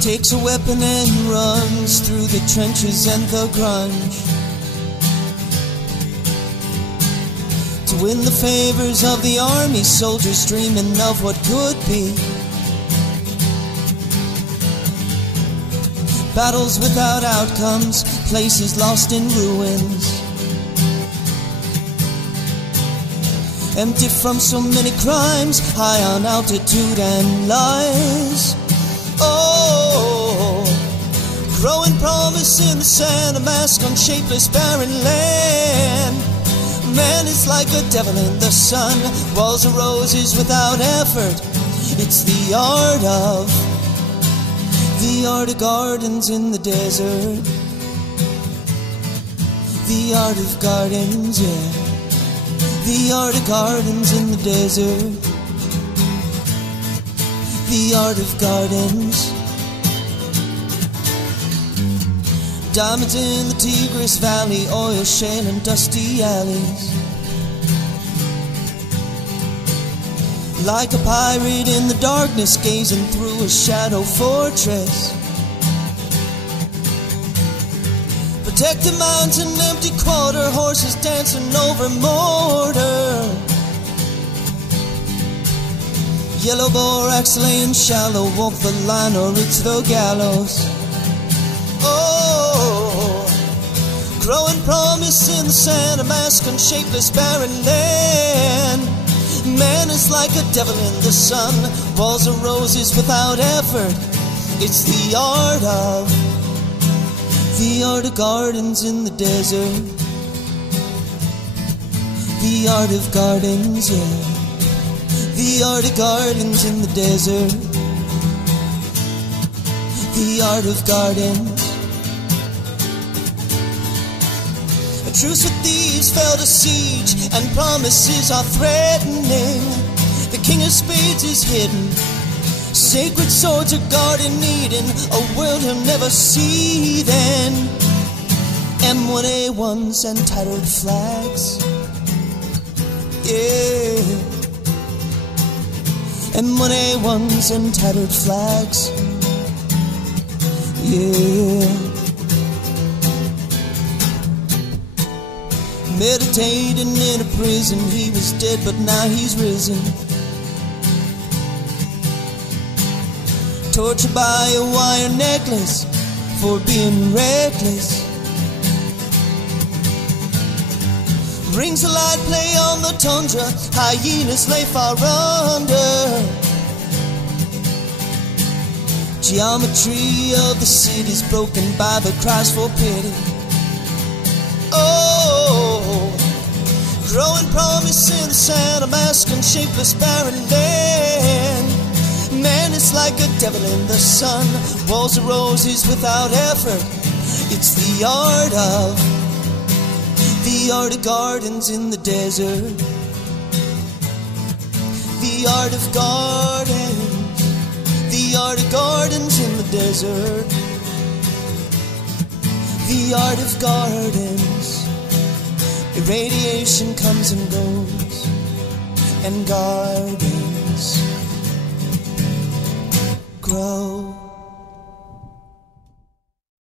takes a weapon and runs through the trenches and the grunge to win the favors of the army soldiers dreaming of what could be. Battles without outcomes, places lost in ruins, empty from so many crimes, high on altitude and lies. Oh, growing promise in the sand, a mask on shapeless barren land. Man is like a devil in the sun, walls of roses without effort. It's the art of gardens in the desert. The art of gardens, yeah. The art of gardens in the desert. The art of gardens. Diamonds in the Tigris Valley, oil shale and dusty alleys. Like a pirate in the darkness, gazing through a shadow fortress. Protected mountain, empty quarter, horses dancing over mortar. Yellow borax laying shallow, walk the line or it's the gallows. Oh, growing promise in the sand, a mask on shapeless barren land. Man is like a devil in the sun, walls of roses without effort. It's the art of gardens in the desert. The art of gardens, yeah. The art of gardens in the desert. The art of gardens. A truce with thieves felt a siege, and promises are threatening. The king of spades is hidden, sacred swords are guarding Eden, a world he'll never see then. M1A1s and tattered flags, yeah. M1A1s and tattered flags, yeah. Meditating in a prison, he was dead but now he's risen. Tortured by a wire necklace for being reckless. Rings of light play on the tundra, hyenas lay far under. Geometry of the city's broken by the cries for pity. Oh, growing promise in the sand, a mask on shapeless barren land. Man is like a devil in the sun, walls of roses without effort. It's the art of gardens in the desert. The art of gardens. The art of gardens in the desert. The art of gardens. Irradiation comes and goes, and gardens grow.